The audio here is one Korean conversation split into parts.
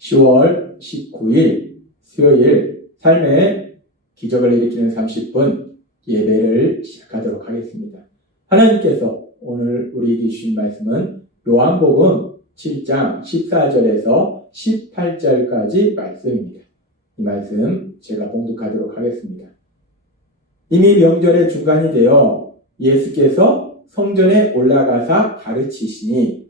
10월 19일 수요일 삶의 기적을 일으키는 30분 예배를 시작하도록 하겠습니다. 하나님께서 오늘 우리에게 주신 말씀은 요한복음 7장 14절에서 18절까지 말씀입니다. 이 말씀 제가 봉독하도록 하겠습니다. 이미 명절의 중간이 되어 예수께서 성전에 올라가사 가르치시니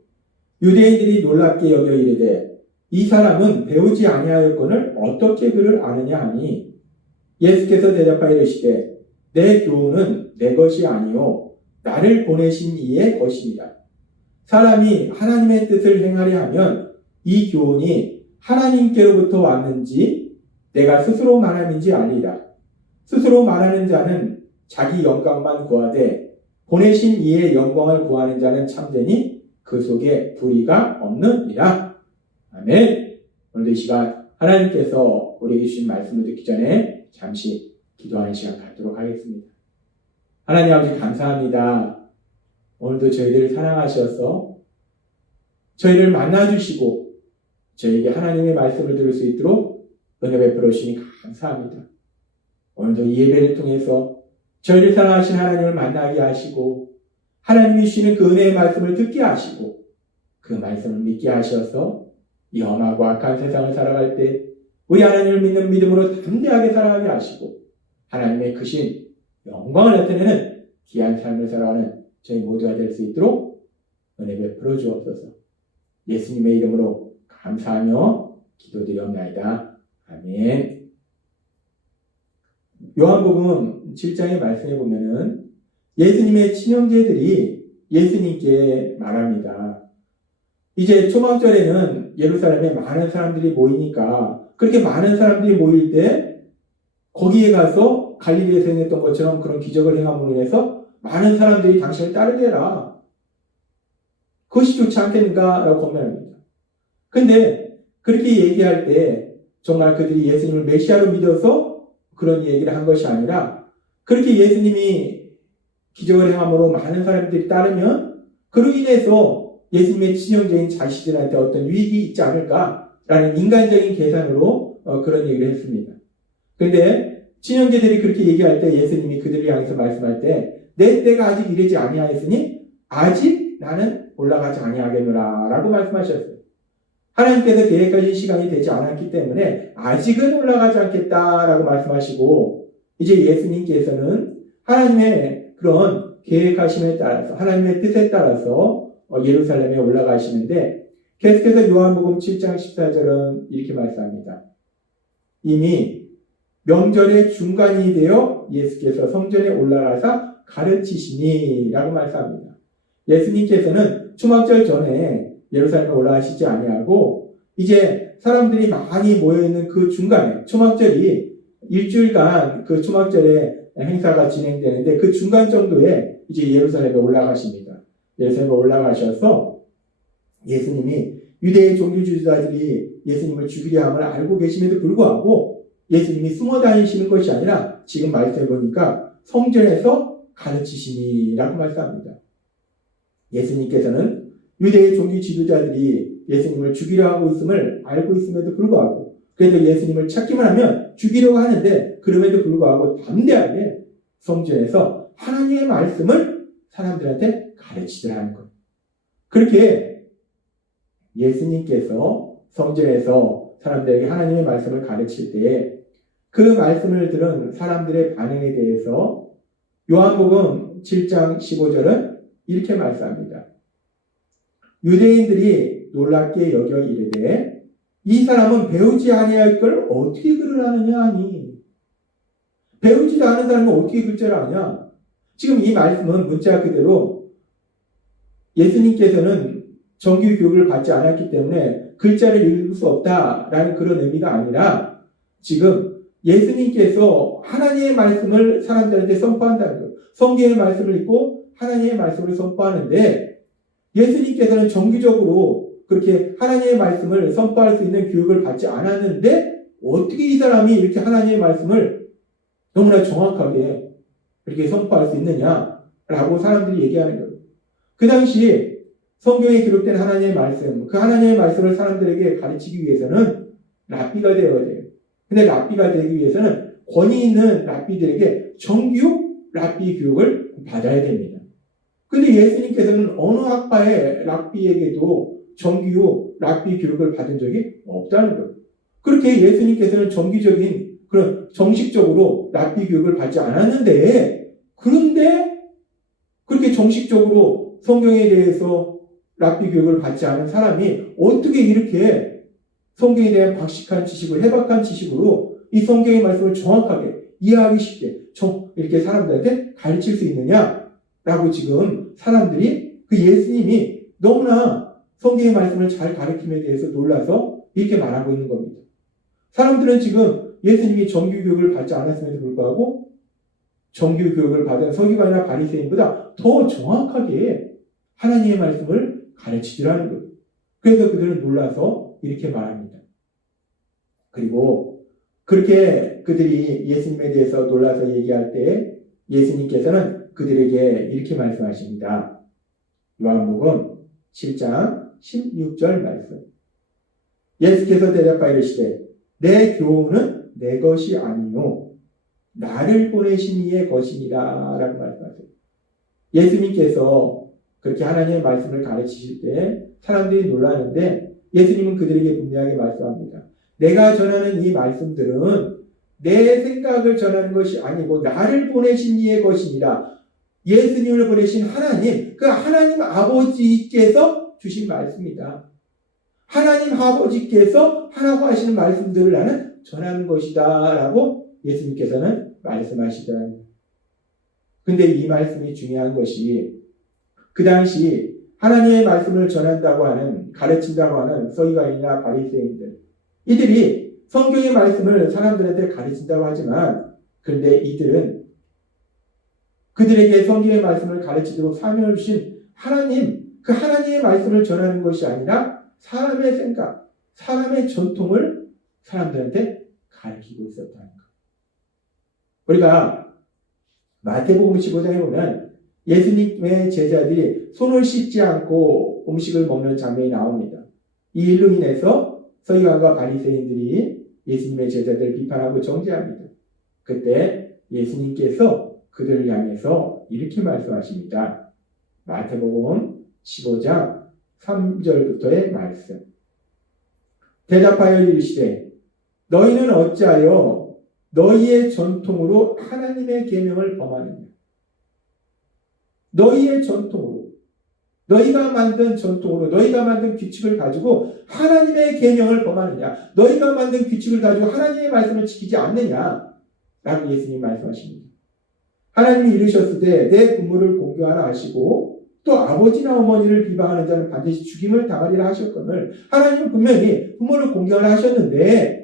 유대인들이 놀랍게 여겨 이르되 이 사람은 배우지 아니하였거늘 어떻게 그를 아느냐 하니 예수께서 대답하여 이르시되 내 교훈은 내 것이 아니요 나를 보내신 이의 것입니다. 사람이 하나님의 뜻을 행하려 하면 이 교훈이 하나님께로부터 왔는지 내가 스스로 말함인지 알리라. 스스로 말하는 자는 자기 영광만 구하되 보내신 이의 영광을 구하는 자는 참되니 그 속에 불의가 없느니라. 아멘. 오늘도 이 시간 하나님께서 우리에게 주신 말씀을 듣기 전에 잠시 기도하는 시간 갖도록 하겠습니다. 하나님 아버지 감사합니다. 오늘도 저희들을 사랑하셔서 저희를 만나주시고 저희에게 하나님의 말씀을 들을 수 있도록 은혜 베풀어 주시니 감사합니다. 오늘도 이 예배를 통해서 저희를 사랑하신 하나님을 만나게 하시고 하나님이 주시는 그 은혜의 말씀을 듣게 하시고 그 말씀을 믿게 하셔서 이 험하고 악한 세상을 살아갈 때 우리 하나님을 믿는 믿음으로 담대하게 살아가게 하시고 하나님의 크신 영광을 나타내는 귀한 삶을 살아가는 저희 모두가 될 수 있도록 은혜 베풀어 주옵소서. 예수님의 이름으로 감사하며 기도드리옵나이다. 아멘. 요한복음 7장의 말씀에 보면은 예수님의 친형제들이 예수님께 말합니다. 이제 초막절에는 예루살렘에 많은 사람들이 모이니까 그렇게 많은 사람들이 모일 때 거기에 가서 갈릴리에서 행했던 것처럼 그런 기적을 행함으로 인해서 많은 사람들이 당신을 따르게 해라. 그것이 좋지 않겠는가? 라고 권면합니다. 근데 그렇게 얘기할 때 정말 그들이 예수님을 메시아로 믿어서 그런 얘기를 한 것이 아니라 그렇게 예수님이 기적을 행함으로 많은 사람들이 따르면 그로 인해서 예수님의 친형제인 자신들한테 어떤 유익이 있지 않을까라는 인간적인 계산으로 그런 얘기를 했습니다. 그런데 친형제들이 그렇게 얘기할 때 예수님이 그들을 향해서 말씀할 때 내 때가 아직 이르지 아니하였으니 아직 나는 올라가지 아니하겠노라 라고 말씀하셨어요. 하나님께서 계획하신 시간이 되지 않았기 때문에 아직은 올라가지 않겠다라고 말씀하시고 이제 예수님께서는 하나님의 그런 계획하심에 따라서 하나님의 뜻에 따라서 예루살렘에 올라가시는데 계속해서 요한복음 7장 14절은 이렇게 말씀합니다. 이미 명절의 중간이 되어 예수께서 성전에 올라가서 가르치시니 라고 말씀합니다. 예수님께서는 초막절 전에 예루살렘에 올라가시지 아니하고 이제 사람들이 많이 모여있는 그 중간에 초막절이 일주일간 그 초막절의 행사가 진행되는데 그 중간 정도에 이제 예루살렘에 올라가십니다. 예루살렘에 올라가셔서 예수님이 유대의 종교주의자들이 예수님을 죽이려 함을 알고 계심에도 불구하고 예수님이 숨어 다니시는 것이 아니라 지금 말씀해 보니까 성전에서 가르치시니라고 말씀합니다. 예수님께서는 유대의 종교 지도자들이 예수님을 죽이려 하고 있음을 알고 있음에도 불구하고 그래도 예수님을 찾기만 하면 죽이려고 하는데 그럼에도 불구하고 담대하게 성전에서 하나님의 말씀을 사람들한테 가르치더라는 것. 그렇게 예수님께서 성전에서 사람들에게 하나님의 말씀을 가르칠 때에 그 말씀을 들은 사람들의 반응에 대해서 요한복음 7장 15절은 이렇게 말씀합니다. 유대인들이 놀랍게 여겨 이르되 이 사람은 배우지 아니할 걸 어떻게 글을 아느냐 하니 배우지도 않은 사람은 어떻게 글자를 아냐. 지금 이 말씀은 문자 그대로 예수님께서는 정규 교육을 받지 않았기 때문에 글자를 읽을 수 없다라는 그런 의미가 아니라 지금 예수님께서 하나님의 말씀을 사람들한테 선포한다는 거예요. 성경의 말씀을 읽고 하나님의 말씀을 선포하는데 예수님께서는 정기적으로 그렇게 하나님의 말씀을 선포할 수 있는 교육을 받지 않았는데 어떻게 이 사람이 이렇게 하나님의 말씀을 너무나 정확하게 이렇게 선포할 수 있느냐라고 사람들이 얘기하는 거예요. 그 당시 성경에 기록된 하나님의 말씀, 그 하나님의 말씀을 사람들에게 가르치기 위해서는 랍비가 되어야 돼요. 근데 랍비가 되기 위해서는 권위 있는 랍비들에게 정규 랍비 교육을 받아야 됩니다. 근데 예수님께서는 어느 학파의 랍비에게도 정규 랍비 교육을 받은 적이 없다는 거예요. 그렇게 예수님께서는 정기적인 그런 정식적으로 랍비 교육을 받지 않았는데, 그런데 그렇게 정식적으로 성경에 대해서 랍비 교육을 받지 않은 사람이 어떻게 이렇게 성경에 대한 박식한 지식을, 해박한 지식으로 이 성경의 말씀을 정확하게 이해하기 쉽게 이렇게 사람들한테 가르칠 수 있느냐라고 지금 사람들이 그 예수님이 너무나 성경의 말씀을 잘 가르침에 대해서 놀라서 이렇게 말하고 있는 겁니다. 사람들은 지금 예수님이 정규 교육을 받지 않았음에도 불구하고 정규 교육을 받은 서기관이나 바리새인보다 더 정확하게 하나님의 말씀을 가르치더라는 거예요. 그래서 그들은 놀라서 이렇게 말합니다. 그리고 그렇게 그들이 예수님에 대해서 놀라서 얘기할 때 예수님께서는 그들에게 이렇게 말씀하십니다. 요한복음 7장 16절 말씀. 예수께서 대답하여 이르시되 내 교훈은 내 것이 아니요 나를 보내신 이의 것이니라 라고 말씀하세요. 예수님께서 그렇게 하나님의 말씀을 가르치실 때 사람들이 놀라는데 예수님은 그들에게 분명하게 말씀합니다. 내가 전하는 이 말씀들은 내 생각을 전하는 것이 아니고 나를 보내신 이의 것이니라. 예수님을 보내신 하나님, 그 하나님 아버지께서 주신 말씀이다. 하나님 아버지께서 하라고 하시는 말씀들을 나는 전하는 것이다 라고 예수님께서는 말씀하시더라고요. 근데 이 말씀이 중요한 것이 그 당시 하나님의 말씀을 전한다고 하는, 가르친다고 하는 서기관이나 바리새인들, 이들이 성경의 말씀을 사람들한테 가르친다고 하지만 그런데 이들은 그들에게 성경의 말씀을 가르치도록 사명을 주신 하나님, 그 하나님의 말씀을 전하는 것이 아니라 사람의 생각, 사람의 전통을 사람들한테 가르치고 있었다는 것. 우리가 마태복음 15장에 보면 예수님의 제자들이 손을 씻지 않고 음식을 먹는 장면이 나옵니다. 이 일로 인해서 서기관과 바리새인들이 예수님의 제자들을 비판하고 정죄합니다. 그때 예수님께서 그들을 향해서 이렇게 말씀하십니다. 마태복음 15장 3절부터의 말씀. 대답하여 이르시되 너희는 어찌하여 너희의 전통으로 하나님의 계명을 범하느냐. 너희의 전통으로, 너희가 만든 전통으로, 너희가 만든 규칙을 가지고 하나님의 계명을 범하느냐. 너희가 만든 규칙을 가지고 하나님의 말씀을 지키지 않느냐 라고 예수님 말씀하십니다. 하나님이 이르셨을 때 내 부모를 공경하라 하시고 또 아버지나 어머니를 비방하는 자는 반드시 죽임을 당하리라 하셨거늘 하나님은 분명히 부모를 공경하라 하셨는데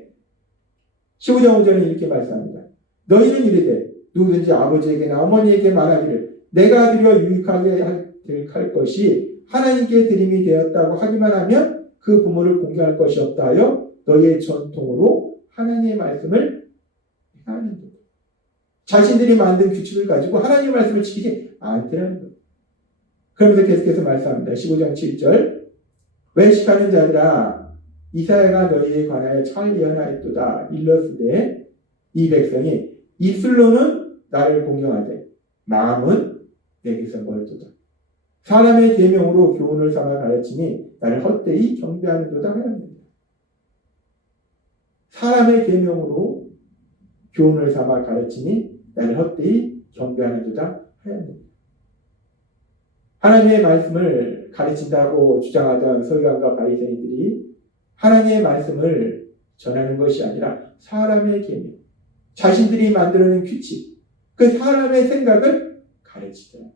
15장 5절은 이렇게 말씀합니다. 너희는 이르되 누구든지 아버지에게나 어머니에게 말하기를 내가 드려 유익하게 할 것이 하나님께 드림이 되었다고 하기만 하면 그 부모를 공경할 것이 없다 하여 너희의 전통으로 하나님의 말씀을 행하는 것. 자신들이 만든 규칙을 가지고 하나님의 말씀을 지키지 않더라는 것. 그러면서 계속해서 말씀합니다. 15장 7절 외식하는 자들아 이사야가 너희에 관하여 잘 예언하였도다. 일렀으되 이 백성이 입술로는 나를 공경하되 마음은 내게서 멀도다. 사람의 계명으로 교훈을 삼아 가르치니 나를 헛되이 경배하는도다 하였느니라. 사람의 계명으로 교훈을 삼아 가르치니 나를 헛되이 경배하는도다 하였느니라. 하나님의 말씀을 가르친다고 주장하던 서기관과 바리새인들이 하나님의 말씀을 전하는 것이 아니라 사람의 계명, 자신들이 만들어낸 규칙, 그 사람의 생각을 가르치더라.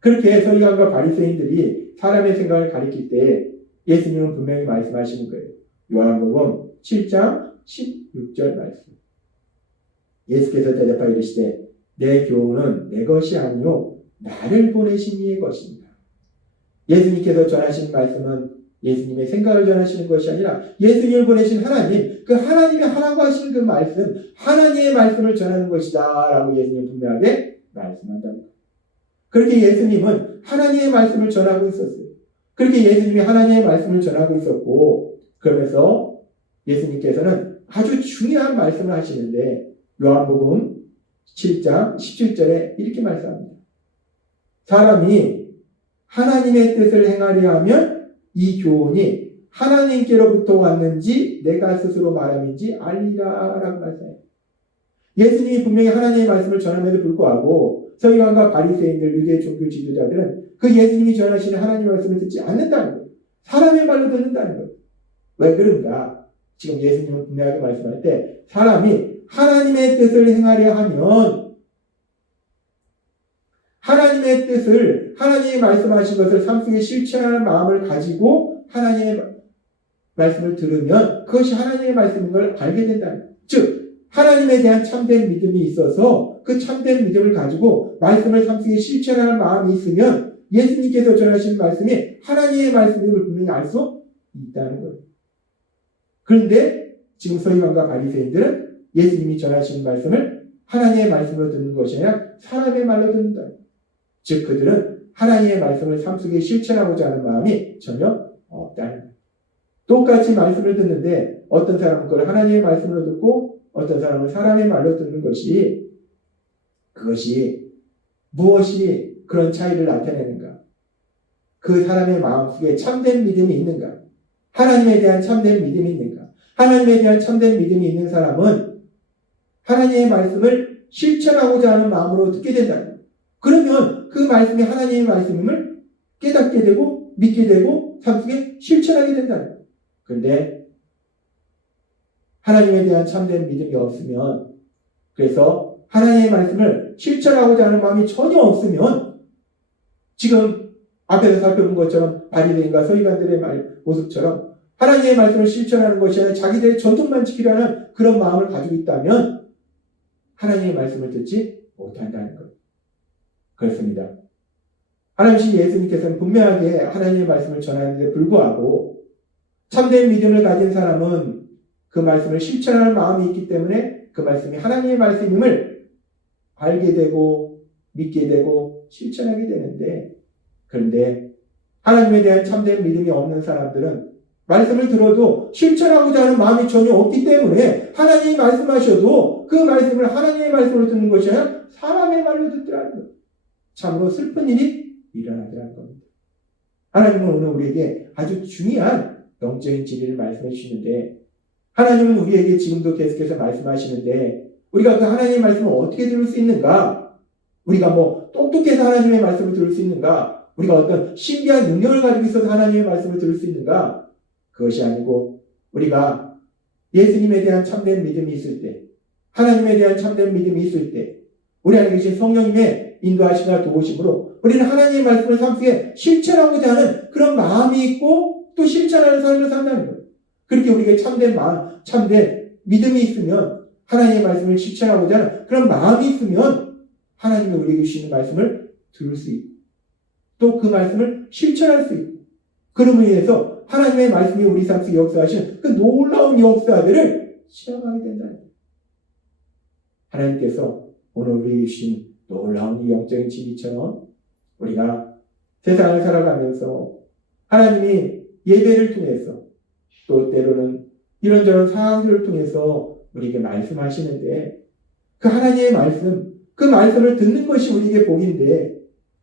그렇게 서기관과 바리새인들이 사람의 생각을 가르칠 때 예수님은 분명히 말씀하시는 거예요. 요한복음 7장 16절 말씀. 예수께서 대답하여 이르시되 내 교훈은 내 것이 아니요 나를 보내신 이의 것입니다. 예수님께서 전하시는 말씀은 예수님의 생각을 전하시는 것이 아니라 예수님을 보내신 하나님, 그 하나님이 하라고 하시는 그 말씀, 하나님의 말씀을 전하는 것이다 라고 예수님은 분명하게 말씀한답니다. 그렇게 예수님은 하나님의 말씀을 전하고 있었어요. 그렇게 예수님이 하나님의 말씀을 전하고 있었고 그러면서 예수님께서는 아주 중요한 말씀을 하시는데 요한복음 7장 17절에 이렇게 말씀합니다. 사람이 하나님의 뜻을 행하려 하면 이 교훈이 하나님께로부터 왔는지 내가 스스로 말함인지 알리라 라고 말씀해요. 예수님이 분명히 하나님의 말씀을 전함에도 불구하고 서기관과 바리새인들, 유대 종교 지도자들은 그 예수님이 전하시는 하나님의 말씀을 듣지 않는다는 거예요. 사람의 말로 듣는다는 거예요. 왜 그런가? 지금 예수님은 분명하게 말씀할 때 사람이 하나님의 뜻을 행하려 하면 하나님의 뜻을, 하나님이 말씀하신 것을 삶 속에 실천하는 마음을 가지고 하나님의 말씀을 들으면 그것이 하나님의 말씀인 걸 알게 된다는 거예요. 즉 하나님에 대한 참된 믿음이 있어서 그 참된 믿음을 가지고 말씀을 삶 속에 실천하는 마음이 있으면 예수님께서 전하시는 말씀이 하나님의 말씀임을 분명히 알 수 있다는 거예요. 그런데 지금 서기관과 바리새인들은 예수님이 전하시는 말씀을 하나님의 말씀으로 듣는 것이 아니라 사람의 말로 듣는다. 즉 그들은 하나님의 말씀을 삶 속에 실천하고자 하는 마음이 전혀 없다는 거예요. 똑같이 말씀을 듣는데 어떤 사람은 그걸 하나님의 말씀으로 듣고 어떤 사람은 사람의 말로 듣는 것이 그것이 무엇이 그런 차이를 나타내는가? 그 사람의 마음속에 참된 믿음이 있는가? 하나님에 대한 참된 믿음이 있는가? 하나님에 대한 참된 믿음이 있는 사람은 하나님의 말씀을 실천하고자 하는 마음으로 듣게 된다. 그러면 그 말씀이 하나님의 말씀임을 깨닫게 되고 믿게 되고 삶 속에 실천하게 된다. 그런데 하나님에 대한 참된 믿음이 없으면, 그래서 하나님의 말씀을 실천하고자 하는 마음이 전혀 없으면 지금 앞에서 살펴본 것처럼 바리새인과 서기관들의 모습처럼 하나님의 말씀을 실천하는 것이 아니라 자기들의 전통만 지키려는 그런 마음을 가지고 있다면 하나님의 말씀을 듣지 못한다는 것. 그렇습니다. 하나님이신 예수님께서는 분명하게 하나님의 말씀을 전하는데 불구하고 참된 믿음을 가진 사람은 그 말씀을 실천하는 마음이 있기 때문에 그 말씀이 하나님의 말씀임을 알게 되고 믿게 되고 실천하게 되는데, 그런데 하나님에 대한 참된 믿음이 없는 사람들은 말씀을 들어도 실천하고자 하는 마음이 전혀 없기 때문에 하나님이 말씀하셔도 그 말씀을 하나님의 말씀으로 듣는 것이 아니라 사람의 말로 듣더라는 거예요. 참으로 슬픈 일이 일어나더라는 겁니다. 하나님은 오늘 우리에게 아주 중요한 영적인 진리를 말씀해 주시는데, 하나님은 우리에게 지금도 계속해서 말씀하시는데 우리가 그 하나님의 말씀을 어떻게 들을 수 있는가? 우리가 뭐 똑똑해서 하나님의 말씀을 들을 수 있는가? 우리가 어떤 신비한 능력을 가지고 있어서 하나님의 말씀을 들을 수 있는가? 그것이 아니고 우리가 예수님에 대한 참된 믿음이 있을 때, 하나님에 대한 참된 믿음이 있을 때, 우리 안에 계신 성령님의 인도하심과 도우심으로 우리는 하나님의 말씀을 삶 속에 실천하고자 하는 그런 마음이 있고 또 실천하는 삶을 산다는 거예요. 그렇게 우리에게 참된 마음, 참된 믿음이 있으면, 하나님의 말씀을 실천하고자 하는 그런 마음이 있으면 하나님이 우리에게 주시는 말씀을 들을 수 있고 또 그 말씀을 실천할 수 있고, 그럼으로 인해서 하나님의 말씀이 우리 삶 속에 역사하시는 그 놀라운 역사들을 체험하게 된다는 거예요. 하나님께서 오늘 우리에게 주신 놀라운 이 영적인 진리처럼 우리가 세상을 살아가면서 하나님이 예배를 통해서 또 때로는 이런저런 상황들을 통해서 우리에게 말씀하시는데 그 하나님의 말씀, 그 말씀을 듣는 것이 우리에게 복인데,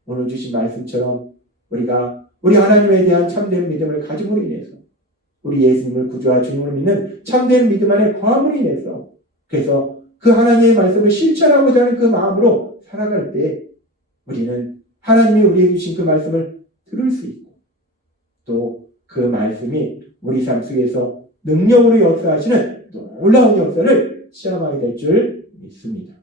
오늘 주신 말씀처럼 우리가 우리 하나님에 대한 참된 믿음을 가짐으로 인해서 우리 예수님을 구주와 주님으로 믿는 참된 믿음 안에 거함으로 인해서, 그래서 그 하나님의 말씀을 실천하고자 하는 그 마음으로 살아갈 때 우리는 하나님이 우리에게 주신 그 말씀을 들을 수 있고 또 그 말씀이 우리 삶 속에서 능력으로 역사하시는 놀라운 역사를 체험하게 될 줄 믿습니다.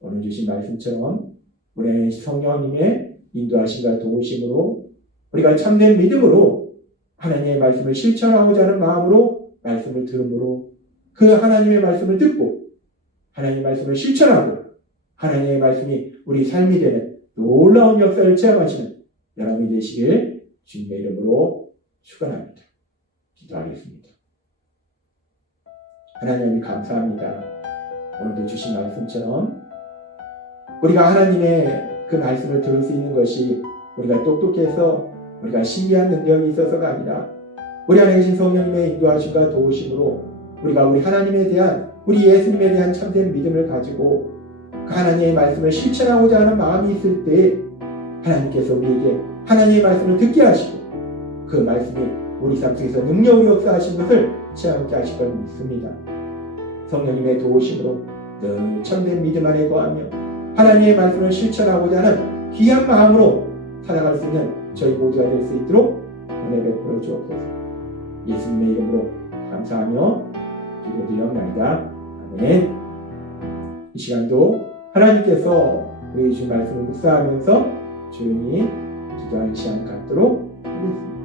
오늘 주신 말씀처럼 우리 안에 성령님의 인도하심과 도우심으로 우리가 참된 믿음으로 하나님의 말씀을 실천하고자 하는 마음으로 말씀을 들음으로 그 하나님의 말씀을 듣고 하나님의 말씀을 실천하고 하나님의 말씀이 우리 삶이 되는 놀라운 역사를 체험하시는 여러분이 되시길 주님의 이름으로 축원합니다. 기도하겠습니다. 하나님 감사합니다. 오늘도 주신 말씀처럼 우리가 하나님의 그 말씀을 들을 수 있는 것이 우리가 똑똑해서 우리가 신비한 능력이 있어서가 아니라 우리 안에 계신 성령님의 인도하심과 도우심으로 우리가 우리 하나님에 대한, 우리 예수님에 대한 참된 믿음을 가지고 그 하나님의 말씀을 실천하고자 하는 마음이 있을 때 하나님께서 우리에게 하나님의 말씀을 듣게 하시고 그 말씀이 우리 삶 속에서 능력으로 역사하신 것을 체험케 하실 걸 믿습니다. 성령님의 도우심으로 늘 참된 믿음 안에 거하며 하나님의 말씀을 실천하고자 하는 귀한 마음으로 살아갈 수 있는 저희 모두가 될 수 있도록 은혜 베풀어 주옵소서. 예수님의 이름으로 감사하며 기도드리옵나이다. 아멘. 이 시간도 하나님께서 우리 주신 말씀을 묵상하면서 조용히 기도하는 시간 갖도록 하겠습니다.